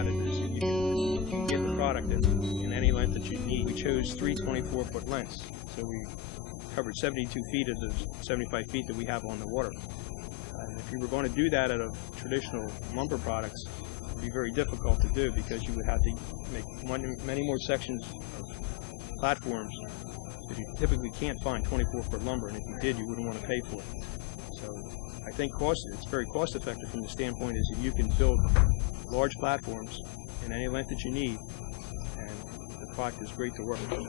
about it is that you can get the product in any length that you need. We chose 3 24-foot lengths, so we covered 72 feet of the 75 feet that we have on the water. And if you were going to do that out of traditional lumber products, it would be very difficult to do because you would have to make many more sections of platforms that you typically can't find 24-foot lumber, and if you did, you wouldn't want to pay for it. So I think it's very cost effective from the standpoint is that you can build large platforms in any length that you need, and the product is great to work with.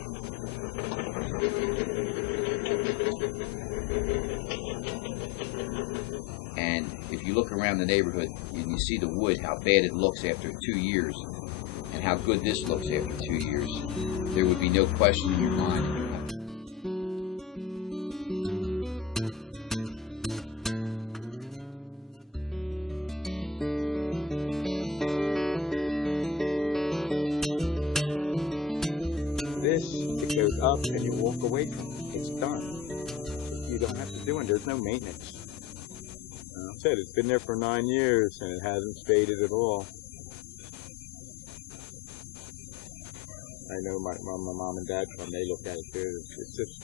And if you look around the neighborhood and you see the wood, how bad it looks after 2 years, and how good this looks after 2 years, there would be no question in your mind. This, it goes up and you walk away from it. It's done. You don't have to do it. There's no maintenance. I said it's been there for 9 years and it hasn't faded at all. I know my mom and dad when they look at it too. It's just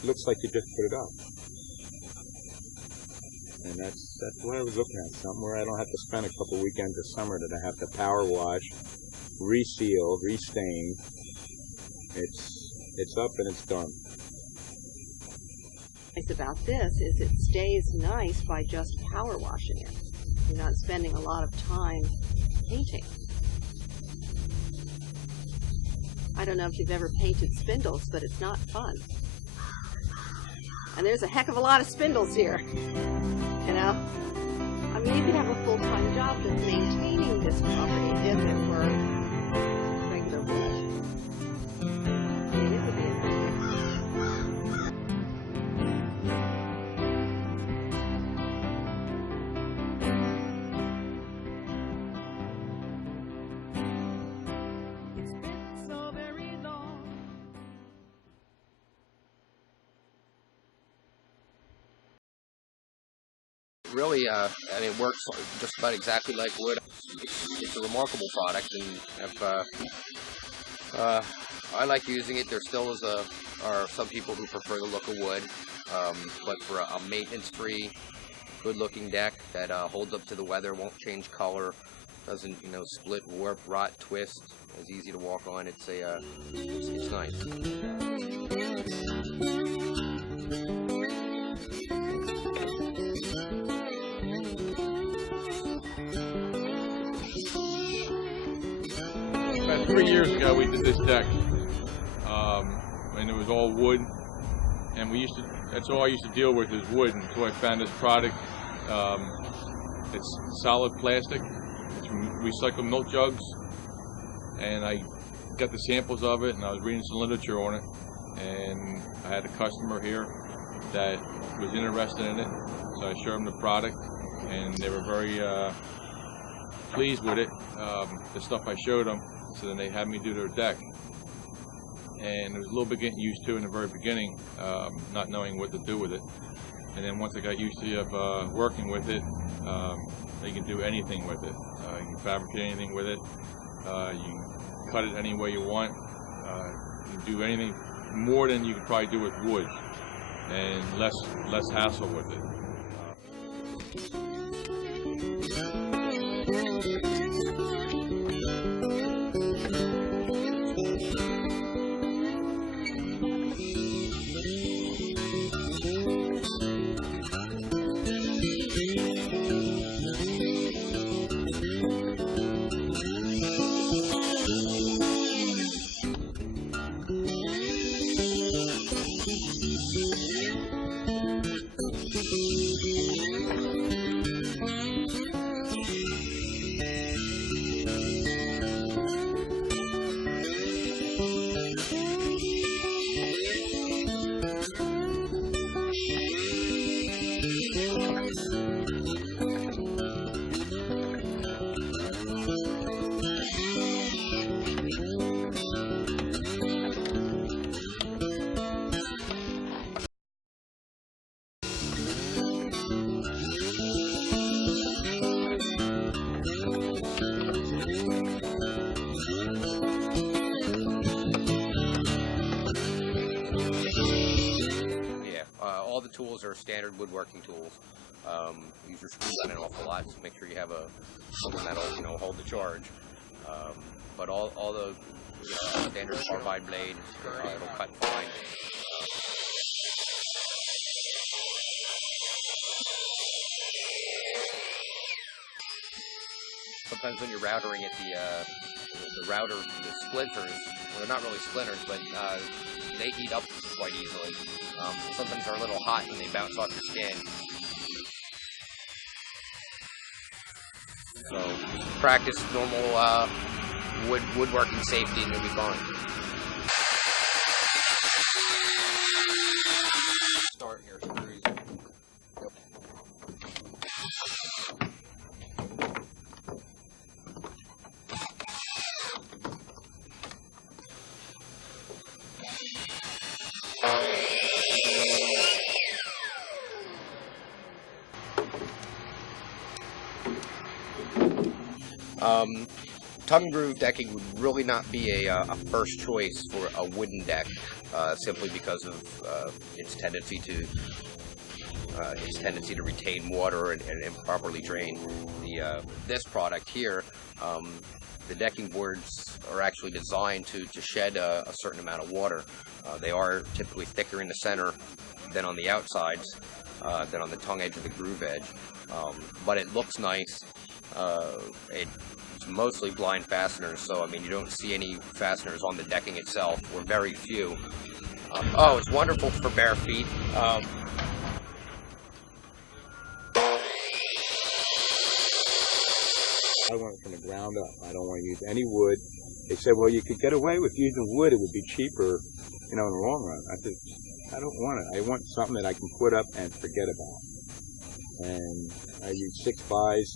it looks like you just put it up. And that's what I was looking at. Something where I don't have to spend a couple weekends of summer that I have to power wash, reseal, restain. It's up and it's done. Nice about this is it stays nice by just power washing it. You're not spending a lot of time painting. I don't know if you've ever painted spindles, but it's not fun. And there's a heck of a lot of spindles here, you know? I mean, you could have a full-time job just maintaining this property if it were regular wood. I mean, it would be Really, I mean, it works just about exactly like wood. It's a remarkable product, and I like using it. There still are some people who prefer the look of wood, but for a maintenance-free, good-looking deck that holds up to the weather, won't change color, doesn't split, warp, rot, twist, is easy to walk on. It's nice. About 3 years ago we did this deck, and it was all wood, and that's all I used to deal with is wood until I found this product. It's solid plastic, it's recycled milk jugs, and I got the samples of it and I was reading some literature on it, and I had a customer here that was interested in it, so I showed them the product and they were very pleased with it, the stuff I showed them. So then they had me do their deck, and it was a little bit getting used to in the very beginning, not knowing what to do with it. And then once I got used to working with it, you can do anything with it. You can fabricate anything with it. You can cut it any way you want. You can do anything more than you could probably do with wood, and less hassle with it. tools are standard woodworking tools. Use your screws on an awful lot, so make sure you have something that'll, hold the charge. But all the standard carbide blade, it'll cut fine. Sometimes when you're routering it, the splinters, well, they're not really splinters, but they heat up quite easily. Sometimes they're a little hot and they bounce off your skin. So practice normal woodworking safety and you'll be fine. Start your screws. Yep. Tongue and groove decking would really not be a first choice for a wooden deck, simply because of its tendency to retain water and improperly drain. This product here, the decking boards are actually designed to shed a certain amount of water. They are typically thicker in the center than on the outsides, than on the tongue edge or the groove edge, but it looks nice. It's mostly blind fasteners, so I mean you don't see any fasteners on the decking itself, or very few. Oh, it's wonderful for bare feet. I want it from the ground up. I don't want to use any wood. They said, well, you could get away with using wood. It would be cheaper, in the long run. I said, I don't want it. I want something that I can put up and forget about. And I use 6x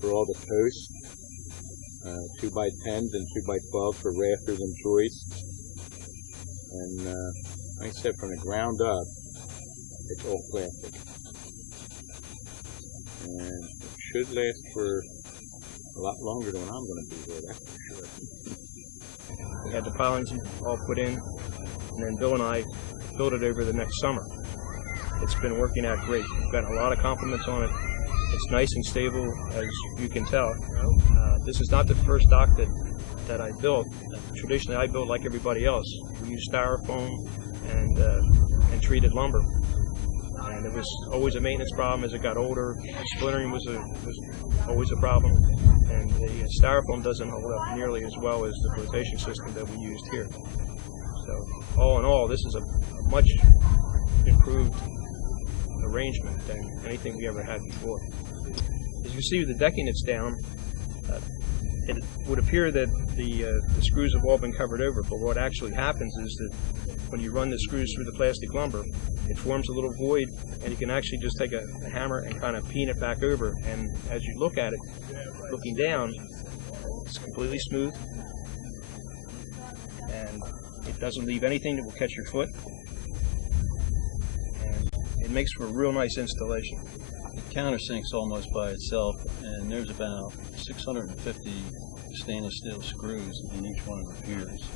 for all the posts, 2x10s and 2x12s for rafters and joists. And like I said, from the ground up, it's all plastic. And it should last for a lot longer than I'm going to be here, that's for sure. We had the pilings all put in, and then Bill and I built it over the next summer. It's been working out great. We've got a lot of compliments on it. It's nice and stable, as you can tell. This is not the first dock that I built. Traditionally, I built like everybody else. We used styrofoam and treated lumber. And it was always a maintenance problem as it got older. Splintering was always a problem. And the styrofoam doesn't hold up nearly as well as the flotation system that we used here. So all in all, this is a much improved arrangement than anything we ever had before. As you see with the decking that's down, it would appear that the screws have all been covered over, but what actually happens is that when you run the screws through the plastic lumber, it forms a little void, and you can actually just take a hammer and kind of peen it back over, and as you look at it, looking down, it's completely smooth, and it doesn't leave anything that will catch your foot, and it makes for a real nice installation. It countersinks almost by itself, and there's about 650 stainless steel screws in each one of the piers.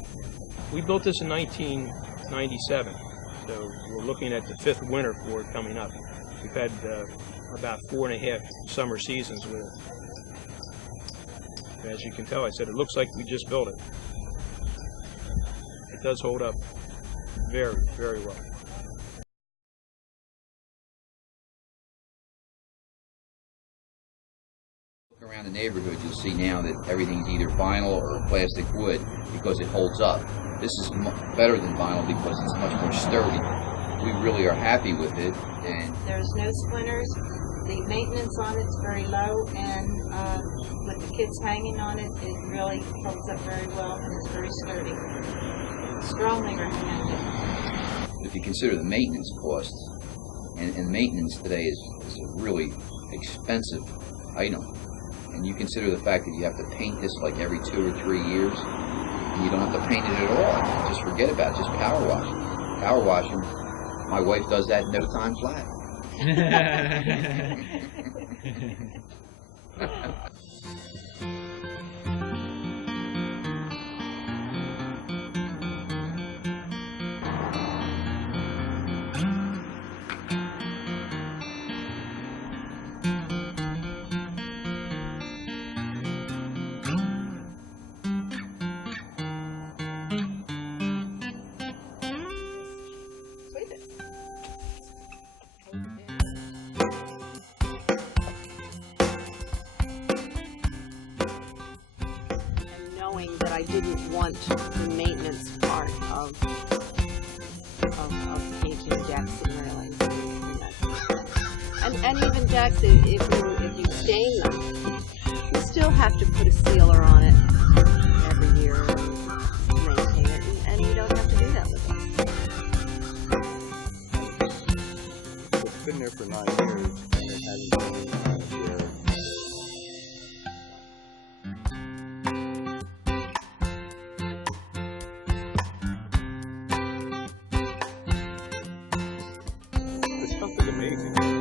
We built this in 1997, so we're looking at the 5th winter for it coming up. We've had about 4.5 summer seasons with it. And as you can tell, I said it looks like we just built it. It does hold up very, very well. Around the neighborhood, you'll see now that everything's either vinyl or plastic wood because it holds up. This is better than vinyl because it's much more sturdy. We really are happy with it, and there's no splinters. The maintenance on it's very low, and with the kids hanging on it, it really holds up very well, and it's very sturdy. Strongly recommend it. if you consider the maintenance costs, and maintenance today is a really expensive item, and you consider the fact that you have to paint this like every 2 or 3 years, and you don't have to paint it at all. Just forget about it. Just power wash it. Power washing. My wife does that in no time flat. I didn't want the maintenance part of painting decks and railings and that sort of thing. And even decks, if you stain them, you still have to put a sealer on it every year and maintain it, and you don't have to do that with us. It's been there for 9 years, and it hasn't been used here. This stuff is amazing.